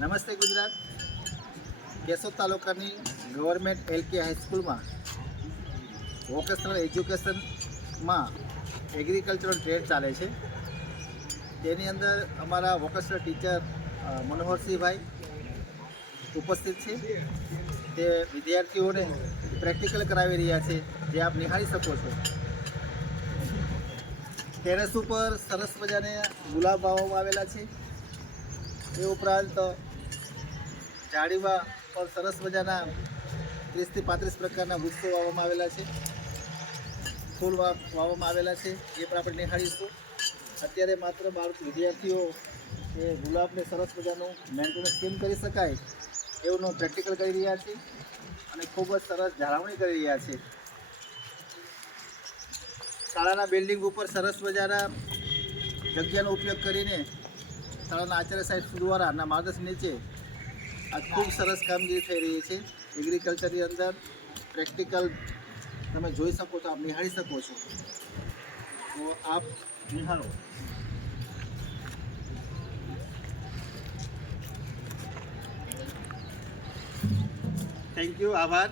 નમસ્તે ગુજરાત. કેશોદ તાલુકાની government LK હાઈસ્કૂલમાં vocational એજ્યુકેશનમાં એગ્રીકલ્ચરલ ટ્રેડ ચાલે છે. તેની અંદર અમારા વોકેશનલ ટીચર મનોહરસિંહભાઈ ઉપસ્થિત છે. તે વિદ્યાર્થીઓને પ્રેક્ટિકલ કરાવી રહ્યા છે, જે આપ નિહાળી શકો છો. ટેરેસ ઉપર સરસ મજાને ગુલાબ વાવવામાં આવેલા છે. એ ઉપરાંત ઝાડીમાં પણ સરસ મજાના 30 થી 35 પ્રકારના વૃક્ષો વાવવામાં આવેલા છે. ફૂલ વાવવામાં આવેલા છે, એ પણ આપણે નિહાળીશું. અત્યારે માત્ર વિદ્યાર્થીઓ એ ગુલાબને સરસ મજાનું મેન્ટેનન્સ કેમ કરી શકાય એનું પ્રેક્ટિકલ કરી રહ્યા છે અને ખૂબ જ સરસ જાળવણી કરી રહ્યા છે. શાળાના બિલ્ડિંગ ઉપર સરસ મજાના જગ્યાનો ઉપયોગ કરીને શાળાના આચાર્ય સાહેબ દ્વારાના માર્ગદર્શન નીચે આ ખૂબ સરસ કામગીરી થઈ રહી છે. એગ્રીકલ્ચરની અંદર પ્રેક્ટિકલ તમે જોઈ શકો છો, આપ નિહાળી શકો છો. તો આપ નિહાળો. Thank you. આભાર.